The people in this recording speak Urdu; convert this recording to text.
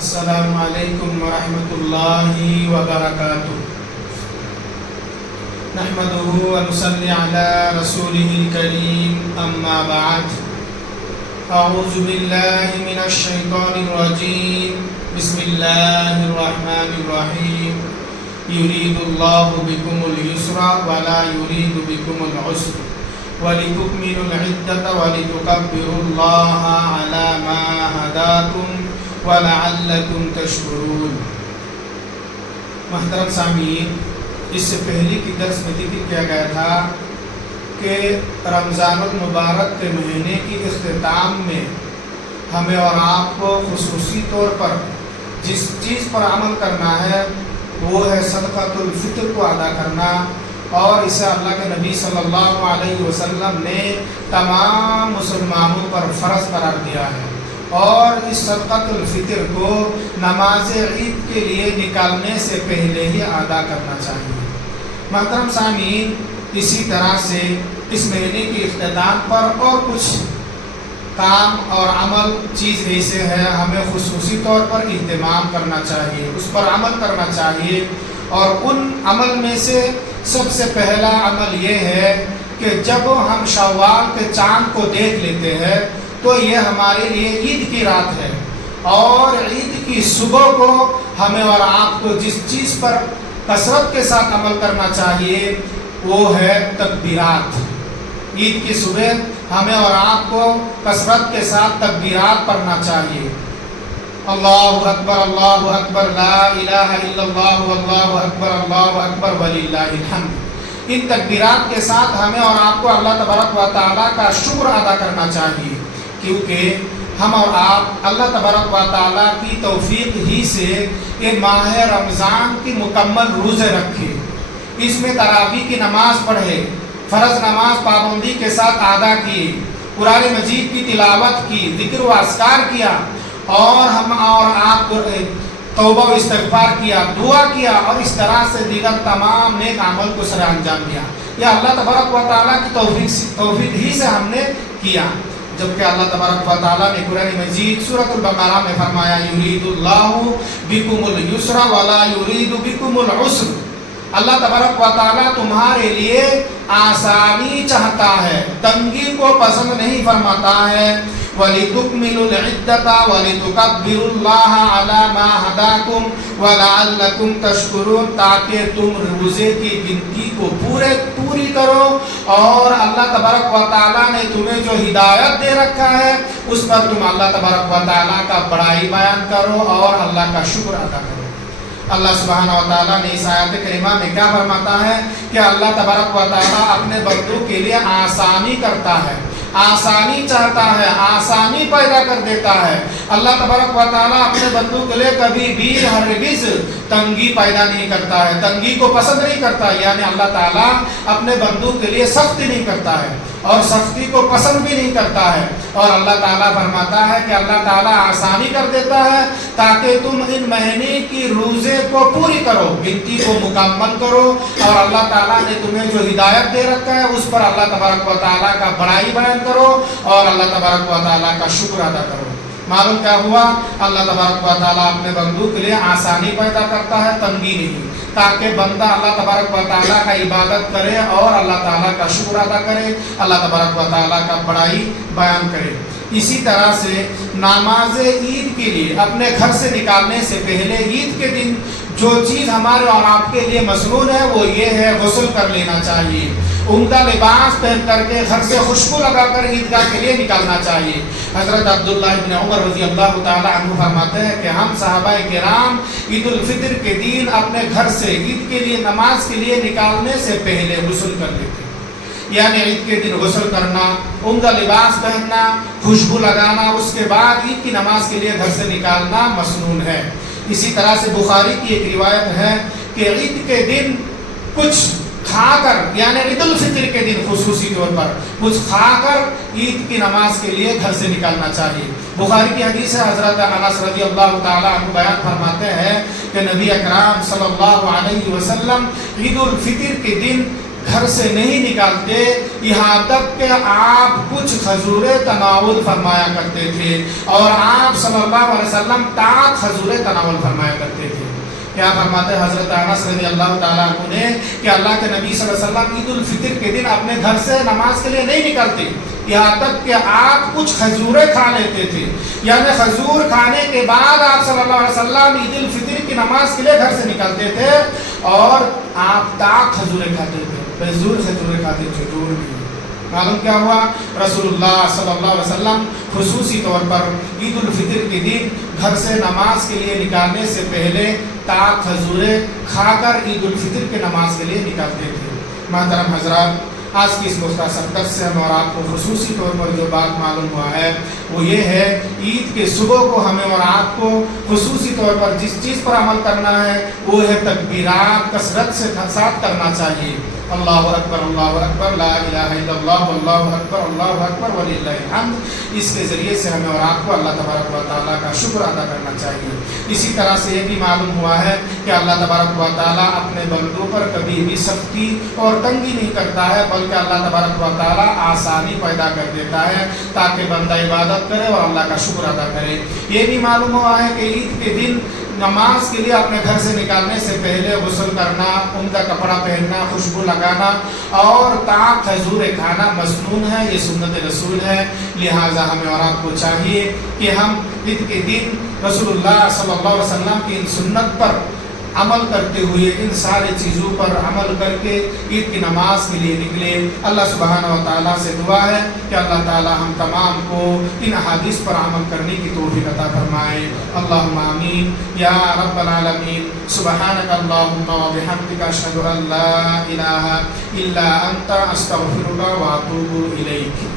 السلام علیکم ورحمۃ اللہ وبرکاتہ نحمده ونصلي على رسوله الكريم اما بعد اعوذ باللہ من الشیطان الرجیم بسم اللہ الرحمن الرحیم یرید اللہ بکم اليسر ولا یرید بکم العسر وَلِتُكْمِلُوا الْعِدَّةَ وَلِتُكَبِّرُوا اللَّهَ عَلَى مَا هَدَاكُمْ وَلَعَلَّكُمْ تَشْكُرُونَ۔ محترم سامعین، اس سے پہلے کی درس میں ذکر کیا گیا تھا کہ رمضان المبارک کے مہینے کی اختتام میں ہمیں اور آپ کو خصوصی طور پر جس چیز پر عمل کرنا ہے وہ ہے صدقۃ الفطر کو ادا کرنا، اور اسے اللہ کے نبی صلی اللہ علیہ وسلم نے تمام مسلمانوں پر فرض قرار دیا ہے، اور اس صدقۃ الفطر کو نماز عید کے لیے نکالنے سے پہلے ہی ادا کرنا چاہیے۔ محترم سامعین، اسی طرح سے اس مہینے کی اختتام پر اور کچھ کام اور عمل چیز ایسے ہے ہمیں خصوصی طور پر اہتمام کرنا چاہیے، اس پر عمل کرنا چاہیے، اور ان عمل میں سے سب سے پہلا عمل یہ ہے کہ جب ہم شوال کے چاند کو دیکھ لیتے ہیں تو یہ ہمارے لیے عید کی رات ہے، اور عید کی صبح کو ہمیں اور آپ کو جس چیز پر کثرت کے ساتھ عمل کرنا چاہیے وہ ہے تکبیرات۔ عید کی صبح ہمیں اور آپ کو کثرت کے ساتھ تکبیرات پڑھنا چاہیے۔ اللہ اکبر لا الہ الا اللہ واللہ اکبر وللہ الحمد۔ ان تکبیرات کے ساتھ ہمیں اور آپ کو اللہ تبارک و تعالیٰ کا شکر ادا کرنا چاہیے، کیونکہ ہم اور آپ اللہ تبارک و تعالیٰ کی توفیق ہی سے یہ ماہ رمضان کی مکمل روزے رکھے، اس میں تراویح کی نماز پڑھے، فرض نماز پابندی کے ساتھ ادا کیے، قرآن مجید کی تلاوت کی، ذکر و اذکار کیا، اور ہم اور آپ کو توبہ و استغفار کیا، دعا کیا، اور اس طرح سے دیگر تمام نیک عمل کو سر انجام دیا۔ یہ اللہ تبارک و تعالیٰ کی توفیق ہی سے ہم نے کیا، جبکہ اللہ تبارک و تعالیٰ نے قرآن مجید سورۃ البقرہ میں فرمایا یرید اللہ بکم اليسر ولا یرید بکم العسر۔ اللہ تبارک و تعالیٰ تمہارے لیے آسانی چاہتا ہے، تنگی کو پسند نہیں فرماتا ہے۔ وَلِتُكْمِلُوا الْعِدَّةَ وَلِتُكَبِّرُوا اللَّهَ عَلَى مَا هَدَاكُمْ وَلَعَلَّكُمْ تَشْكُرُونَ، تاکہ تم روزے کی گنتی کو پوری کرو، اور اللہ تبارک و تعالیٰ نے تمہیں جو ہدایت دے رکھا ہے اس پر تم اللہ تبارک و تعالیٰ کا بڑائی بیان کرو اور اللہ کا شکر ادا کرو۔ اللہ سبحانہ و تعالیٰ نے اس آیت کریمہ میں کیا فرماتا ہے کہ اللہ تبارک و تعالیٰ اپنے بندوں کے لیے آسانی کرتا ہے، آسانی چاہتا ہے، آسانی پیدا کر دیتا ہے۔ اللہ تبارک و تعالیٰ اپنے بندوں کے لیے کبھی بھی ہرگز تنگی پیدا نہیں کرتا ہے، تنگی کو پسند نہیں کرتا، یعنی اللہ تعالیٰ اپنے بندوں کے لیے سختی نہیں کرتا ہے اور سختی کو پسند بھی نہیں کرتا ہے، اور اللہ تعالیٰ فرماتا ہے کہ اللہ تعالیٰ آسانی کر دیتا ہے تاکہ تم ان مہینے کی روزے کو پوری کرو، گنتی کو مکمل کرو، اور اللہ تعالیٰ نے تمہیں جو ہدایت دے رکھا ہے اس پر اللہ تبارک و تعالیٰ کا بڑائی بیان کرو اور اللہ تبارک و تعالیٰ کا شکر ادا کرو۔ معلوم کیا ہوا؟ اللہ تبارک و تعالیٰ اپنے بندوں کے لیے آسانی پیدا کرتا ہے، تنگی نہیں، تاکہ بندہ اللہ تبارک و تعالیٰ کا عبادت کرے اور اللہ تعالیٰ کا شکر ادا کرے، اللہ تبارک و تعالیٰ کا بڑائی بیان کرے۔ اسی طرح سے نماز عید کے لیے اپنے گھر سے نکالنے سے پہلے عید کے دن جو چیز ہمارے اور آپ کے لیے مسنون ہے وہ یہ ہے غسل کر لینا چاہیے، عمدہ لباس پہن کر کے گھر سے خوشبو لگا کر عیدگاہ کے لیے نکالنا چاہیے۔ حضرت عبداللہ بن عمر رضی اللہ تعالی عنہ فرماتے ہیں کہ ہم صحابہ کرام عید الفطر کے دن اپنے گھر سے عید کے لیے نماز کے لیے نکالنے سے پہلے غسل کر لیتے، یعنی عید کے دن غسل کرنا، عمدہ لباس پہننا، خوشبو لگانا، اس کے بعد عید کی نماز کے لیے گھر سے نکالنا مسنون ہے۔ اسی طرح سے بخاری کی ایک روایت ہے کہ عید کے دن کچھ کھا کر، یعنی عید الفطر کے دن خصوصی طور پر کچھ کھا کر عید کی نماز کے لیے گھر سے نکالنا چاہیے۔ بخاری کی حدیث ہے، حضرت انس رضی اللہ تعالی عنہ بیان فرماتے ہیں کہ نبی اکرم صلی اللہ علیہ وسلم عید الفطر کے دن گھر سے نہیں نکالتے یہاں تک کہ آپ کچھ کھجوریں تناول فرمایا کرتے تھے، اور آپ صلی اللہ علیہ وسلم تاک کھجوریں تناول فرمایا کرتے تھے۔ کیا فرماتے ہیں حضرت انس رضی اللہ تعالیٰ عنہ نے کہ اللہ کے نبی صلی اللہ علیہ وسلم عید الفطر کے دن اپنے گھر سے نماز کے لیے نہیں نکلتے، یہاں تک کہ آپ کچھ کھجوریں کھا لیتے تھے، یعنی کھجور کھانے کے بعد آپ صلی اللہ علیہ وسلم عید الفطر کی نماز کے لیے گھر سے نکلتے تھے، اور آپ تاک کھجوریں کھاتے تھے، بزور کھجوریں کھاتے تھے، جوڑ نہیں۔ معلوم کیا ہوا؟ رسول اللہ صلی اللہ علیہ وسلم خصوصی طور پر عید الفطر کے دن گھر سے نماز کے لیے نکالنے سے پہلے تاک کھجوریں کھا کر عید الفطر کے نماز کے لیے نکالتے تھے۔ محترم حضرات، آج کی اس مختصر درس سے ہم اور آپ کو خصوصی طور پر جو بات معلوم ہوا ہے وہ یہ ہے، عید کے صبح کو ہمیں اور آپ کو خصوصی طور پر جس چیز پر عمل کرنا ہے وہ ہے تکبیرات کثرت سے ساتھ کرنا چاہیے۔ اللہ اکبر لا الہ الا اللہ واللہ اکبر وللہ الحمد۔ اس کے ذریعے سے ہمیں اور آپ کو اللہ تبارک و تعالیٰ کا شکر ادا کرنا چاہیے۔ اسی طرح سے یہ بھی معلوم ہوا ہے کہ اللہ تبارک و تعالیٰ اپنے بندوں پر کبھی بھی سختی اور تنگی نہیں کرتا ہے، بلکہ اللہ تبارک و تعالیٰ آسانی پیدا کر دیتا ہے تاکہ بندہ عبادت کرے اور اللہ کا شکر ادا کرے۔ یہ بھی معلوم ہوا ہے کہ عید کے دن نماز کے لیے اپنے گھر سے نکالنے سے پہلے غسل کرنا، عمدہ کپڑا پہننا، خوشبو لگانا اور تاک کھجوریں کھانا مسنون ہے، یہ سنت رسول ہے۔ لہٰذا ہمیں اور آپ کو چاہیے کہ ہم عید کے دن رسول اللہ صلی اللہ علیہ وسلم کی ان سنت پر عمل کرتے ہوئے ان ساری چیزوں پر عمل کر کے عید کی نماز کے لیے نکلے۔ اللہ سبحانہ و تعالیٰ سے دعا ہے کہ اللہ تعالیٰ ہم تمام کو ان احادیث پر عمل کرنے کی توفیق عطا فرمائے۔ اللہم آمین یا رب العالمین۔ سبحانک اللہم و بحمدک اشہد ان لا الہ الا انت استغفرک و اتوب الیک۔